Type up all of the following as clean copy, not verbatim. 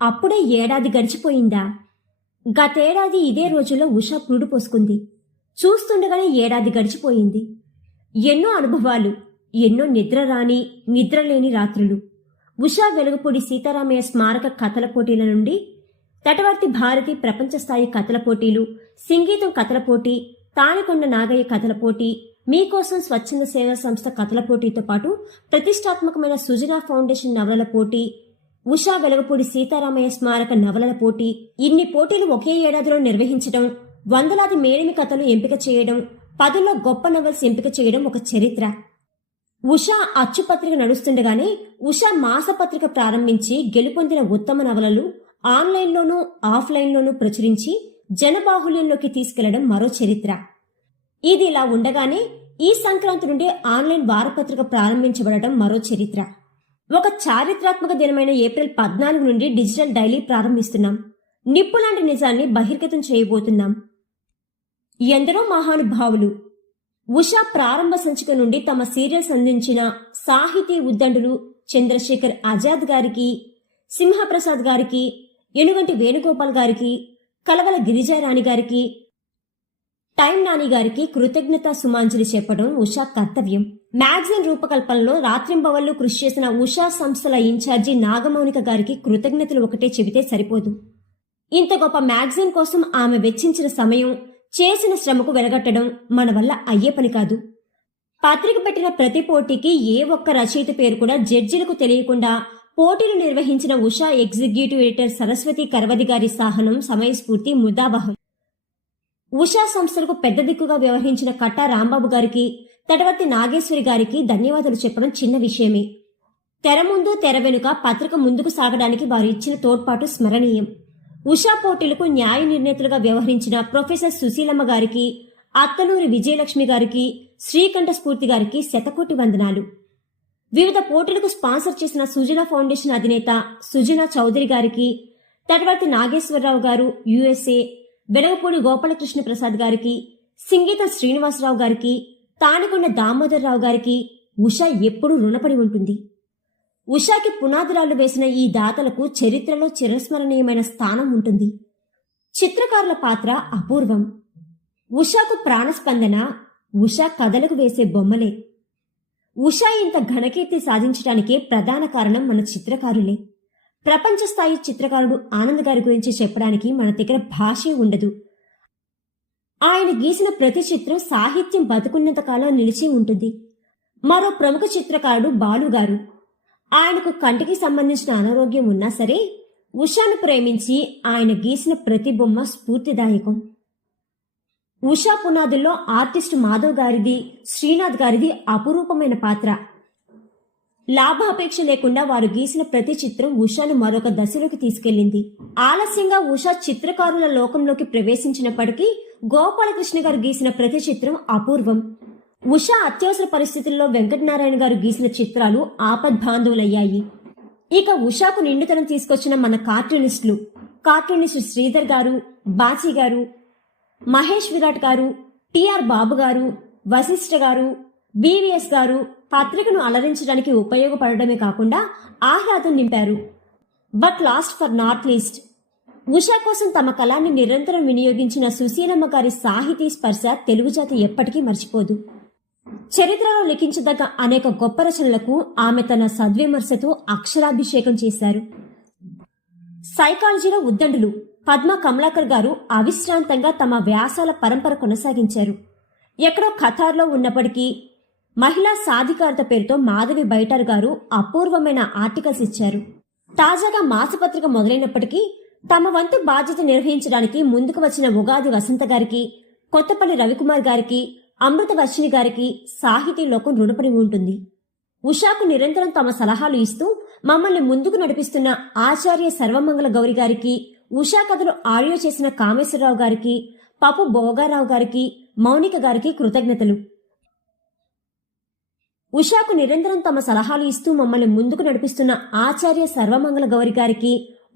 అప్పుడే ఏడాది గడిచిపోయిందా? గతేడాది ఇదే రోజుల్లో ఉష పురుడు పోసుకుంది. చూస్తుండగానే ఏడాది గడిచిపోయింది. ఎన్నో అనుభవాలు, ఎన్నో నిద్రరాని నిద్రలేని రాత్రులు. ఉషా వెలుగుపూడి సీతారామయ్య స్మారక కథల పోటీల నుండి తటవర్తి భారతి ప్రపంచ స్థాయి కథల పోటీలు, సంగీతం కథల పోటీ, తానికొండ నాగయ్య కథల పోటీ, మీకోసం స్వచ్ఛంద సేవా సంస్థ కథల పోటీతో పాటు ప్రతిష్టాత్మకమైన సుజనా ఫౌండేషన్ నవలల పోటీ, ఉషా వెలుగుపూడి సీతారామయ్య స్మారక నవలల పోటీ, ఇన్ని పోటీలు ఒకే ఏడాదిలో నిర్వహించడం, వందలాది మేలిమి కథలు ఎంపిక చేయడం, 10లో గొప్ప నవల్స్ ఎంపిక చేయడం ఒక చరిత్ర. ఉషా అచ్చుపత్రిక నడుస్తుండగానే ఉషా మాసపత్రిక ప్రారంభించి గెలుపొందిన ఉత్తమ నవలలు ఆన్లైన్లోనూ ఆఫ్లైన్లోనూ ప్రచురించి జనబాహుల్యంలోకి తీసుకెళ్లడం మరో చరిత్ర. ఇది ఇలా ఉండగానే ఈ సంక్రాంతి నుండి ఆన్లైన్ వారపత్రిక ప్రారంభించబడటం మరో చరిత్ర. ఒక చారిత్రాత్మక దినమైన ఏప్రిల్ 14 నుండి డిజిటల్ డైలీ ప్రారంభిస్తున్నాం. నిప్పులాంటి నిజాన్ని బహిర్గతం చేయబోతున్నాం. ఎందరో మహానుభావులు ఉషా ప్రారంభ సంచిక నుండి తమ సీరియల్స్ అందించిన సాహితీ ఉద్దండులు చంద్రశేఖర్ ఆజాద్ గారికి, సింహప్రసాద్ గారికి, ఎనుగంటి వేణుగోపాల్ గారికి, కలవల గిరిజారాణి గారికి, టైం నాని గారికి కృతజ్ఞతా సుమాంజలి చెప్పడం ఉషా కర్తవ్యం. మ్యాగజైన్ రూపకల్పనలో రాత్రింబవళ్లు కృషి చేసిన ఉషా సంస్థల ఇన్ఛార్జి నాగమౌనిక గారికి కృతజ్ఞతలు ఒకటే చెబితే సరిపోదు. ఇంత గొప్ప మ్యాగజైన్ కోసం ఆమె వెచ్చించిన సమయం, చేసిన శ్రమకు వెలగట్టడం మన వల్ల అయ్యే పని కాదు. పత్రిక పెట్టిన ప్రతి పోటీకి ఏ ఒక్క రచయిత పేరు కూడా జడ్జిలకు తెలియకుండా పోటీలు నిర్వహించిన ఉషా ఎగ్జిక్యూటివ్ ఎడిటర్ సరస్వతి కరవది గారి సహనం, సమయస్ఫూర్తి ముదావహం. ఉషా సంస్థలకు పెద్ద దిక్కుగా వ్యవహరించిన కట్టా రాంబాబు గారికి, తటవర్తి నాగేశ్వరి గారికి ధన్యవాదాలు చెప్పడం చిన్న విషయమే. తెర ముందు తెర వెనుక పత్రిక ముందుకు సాగడానికి వారు ఇచ్చిన తోడ్పాటు స్మరణీయం. ఉషా పోటీలకు న్యాయ నిర్ణేతలుగా వ్యవహరించిన ప్రొఫెసర్ సుశీలమ్మ గారికి, అత్తలూరి విజయలక్ష్మి గారికి, శ్రీకంఠ స్ఫూర్తి గారికి శతకోటి వందనాలు. వివిధ పోటీలకు స్పాన్సర్ చేసిన సుజనా ఫౌండేషన్ అధినేత సుజనా చౌదరి గారికి, తటవర్తి నాగేశ్వరరావు గారు యుఎస్ఏ, వెలగపూడి గోపాలకృష్ణ ప్రసాద్ గారికి, సంగీతం శ్రీనివాసరావు గారికి, తానికొండ దామోదర్ రావు గారికి ఉషా ఎప్పుడూ రుణపడి ఉంటుంది. ఉషాకి పునాదురాలు వేసిన ఈ దాతలకు చరిత్రలో చిరస్మరణీయమైన స్థానం ఉంటుంది. చిత్రకారుల పాత్ర అపూర్వం. ఉషాకు ప్రాణస్పందన ఉషా కథలకు వేసే బొమ్మలే. ఉషా ఇంత ఘనకీర్తి సాధించడానికి ప్రధాన కారణం మన చిత్రకారులే. ప్రపంచ స్థాయి చిత్రకారుడు ఆనంద్ గారి గురించి చెప్పడానికి మన దగ్గర భాషే ఉండదు. ఆయన గీసిన ప్రతి చిత్రం సాహిత్యం బతుకున్నంత కాలం నిలిచి ఉంటుంది. మరో ప్రముఖ చిత్రకారుడు బాలు గారు. ఆయనకు కంటికి సంబంధించిన అనారోగ్యం ఉన్నా సరే ఉషాను ప్రేమించి ఆయన గీసిన ప్రతి బొమ్మ స్ఫూర్తిదాయకం. ఉషా పునాదుల్లో ఆర్టిస్ట్ మాధవ్ గారిది, శ్రీనాథ్ గారిది అపురూపమైన పాత్ర. లాభాపేక్ష లేకుండా వారు గీసిన ప్రతి చిత్రం ఉషాను మరొక దశలోకి తీసుకెళ్లింది. ఆలస్యంగా ఉషా చిత్రకారుల లోకంలోకి ప్రవేశించినప్పటికీ గోపాలకృష్ణ గారు గీసిన ప్రతి చిత్రం అపూర్వం. ఉషా అత్యవసర పరిస్థితుల్లో వెంకటనారాయణ గారు గీసిన చిత్రాలు ఆపద్బాంధవులయ్యాయి. ఇక ఉషాకు నిండుతనం తీసుకొచ్చిన మన కార్టూనిస్టు శ్రీధర్ గారు, బాచి గారు, మహేష్ విరాట్ గారు, టిఆర్ బాబు గారు, వశిష్ఠ గారు, బివిఎస్ గారు పత్రికను అలరించడానికి ఉపయోగపడమే కాకుండా ఆహ్లాదం నింపారు. But last for not least, Usha కోసం తమ కళాన్ని నిరంతరం వినియోగించిన సుశీలమ్మ గారి సాహితీ స్పర్శ తెలుగు జాతి ఎప్పటికీ మర్చిపోదు. చరిత్రలో లిఖించదగ్గ అనేక గొప్ప రచనలకు ఆమె తన సద్విమర్శతో అక్షరాభిషేకం చేశారు. సైకాలజీలో ఉద్దండులు పద్మ కమలాకర్ గారు అవిశ్రాంతంగా తమ వ్యాసాల పరంపర కొనసాగించారు. ఎక్కడో ఖతార్లో ఉన్నప్పటికీ మహిళా సాధికారత పేరుతో మాధవి బైటార్ గారు అపూర్వమైన ఆర్టికల్స్ ఇచ్చారు. తాజాగా మాసపత్రిక మొదలైనప్పటికీ తమ వంతు బాధ్యత నిర్వహించడానికి ముందుకు వచ్చిన ఉగాది వసంత గారికి, కొత్తపల్లి రవికుమార్ గారికి, అమృతవర్షిణి గారికి సాహితీ లోకం రుణపడి ఉంటుంది. ఉషాకు నిరంతరం తమ సలహాలు ఇస్తూ మమ్మల్ని ముందుకు నడిపిస్తున్న ఆచార్య సర్వమంగళ గౌరి గారికి, ఉషా కథలు ఆడియో చేసిన కామేశ్వరరావు గారికి, పప్పు భోగారావు గారికి, మౌనిక గారికి కృతజ్ఞతలు. ఉషాకు నిరంతరం తమ సలహాలు ఇస్తూ మమ్మల్ని ముందుకు నడిపిస్తున్న ఆచార్య సర్వమంగళ గౌరి గారికి,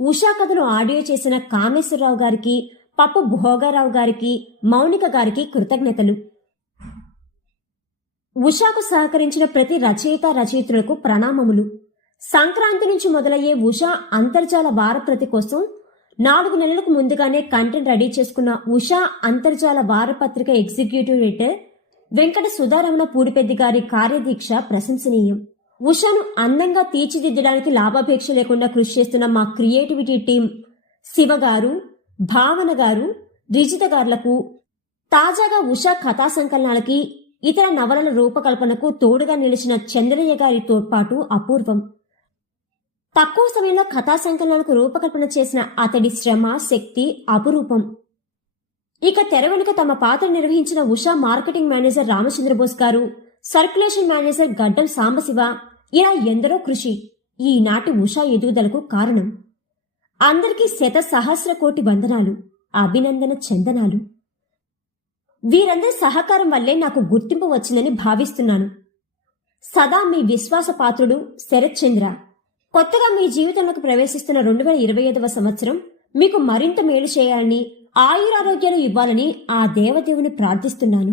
ఉషా కథలు ఆడియో చేసిన కామేశ్వరరావు గారికి, పప్పు భోగారావు గారికి, మౌనిక గారికి కృతజ్ఞతలు. ఉషాకు సహకరించిన ప్రతి రచయితలకు ప్రణామములు. సంక్రాంతి నుంచి మొదలయ్యే ఉషా అంతర్జాల వారప్రతి కోసం 4 నెలలకు ముందుగానే కంటెంట్ రెడీ చేసుకున్న ఉషా అంతర్జాల వారపత్రిక ఎగ్జిక్యూటివ్ ఎడిటర్ వెంకట సుధారమణ పూడిపెద్ది గారి కార్యదీక్ష ప్రశంసనీయం. ఉషాను అందంగా తీర్చిదిద్దడానికి లాభాపేక్ష లేకుండా కృషి చేస్తున్న మా క్రియేటివిటీ టీం శివగారు, భావన గారు, రిజిత గారులకు, తాజాగా ఉషా కథా సంకలనాలకి, ఇతర నవలల రూపకల్పనకు తోడుగా నిలిచిన చంద్రయ్య గారి తోడ్పాటు అపూర్వం. తక్కువ సమయంలో కథా సంకలనాలకు రూపకల్పన చేసిన అతడి శ్రమ, శక్తి అపురూపం. ఇక తెర వెనుక తమ పాత్ర నిర్వహించిన ఉషా మార్కెటింగ్ మేనేజర్ రామచంద్రబోస్ గారు, సర్క్యులేషన్ మేనేజర్ గడ్డం సాంబశివ, ఇలా ఎందరో కృషి ఈనాటి ఉషా ఎదుగుదలకు కారణం. అందరికీ సహస్ర కోటి వందనాలు, అభినందన చందనాలు. వీరందరి సహకారం వల్లే నాకు గుర్తింపు వచ్చిందని భావిస్తున్నాను. సదా మీ విశ్వాసపాత్రుడు శరత్ చంద్ర. కొత్తగా మీ జీవితంలోకి ప్రవేశిస్తున్న 2025వ సంవత్సరం మీకు మరింత మేలు చేయాలని, ఆయురారోగ్యాలు ఇవ్వాలని ఆ దేవదేవుని ప్రార్థిస్తున్నాను.